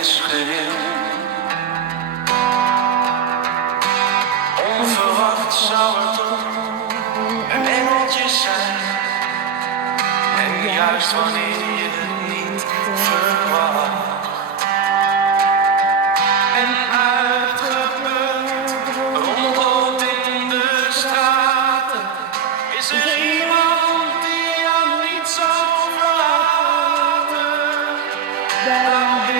is geheel. Onverwacht zou er toch een engeltje zijn. En juist wanneer je het niet verwacht. En uitgeput rondloopt in de straten. Is er iemand die jou niet zou verlaten? Dan